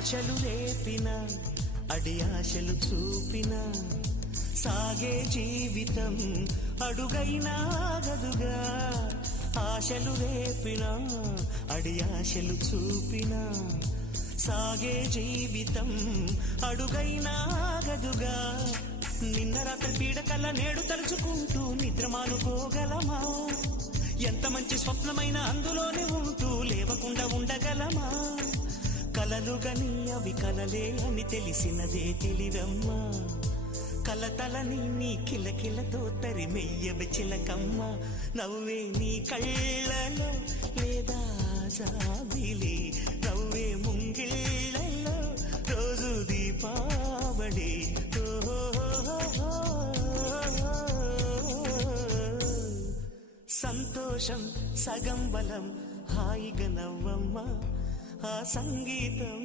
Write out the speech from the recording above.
ఆశలు రేపిన అడి ఆశలు చూపిన సాగే జీవితం అడుగైనా ఆగదుగా. ఆశలు రేపిన అడి ఆశలు చూపిన సాగే జీవితం అడుగైనా ఆగదుగా. నిన్న రాత్రి పీడకల నేడు తలుచుకుంటూ నిద్రమానుకోగలమా? ఎంత మంచి స్వప్నమైన అందులోనే ఉంటూ లేవకుండా ఉండగలమా? కలలుగని అవి కలలే అని తెలిసినదే తెలివమ్మా. కలతలని నీ కిలకిలతో తరిమెయ్యవి చిలకమ్మ. నవ్వే నీ కళ్ళలో లేదా జాబిలి, నవ్వే ముంగిళ్ళలో రోజు దీపావళి. సంతోషం సగం బలం, హాయిగా నవ్వమ్మ ఆ సంగీతం.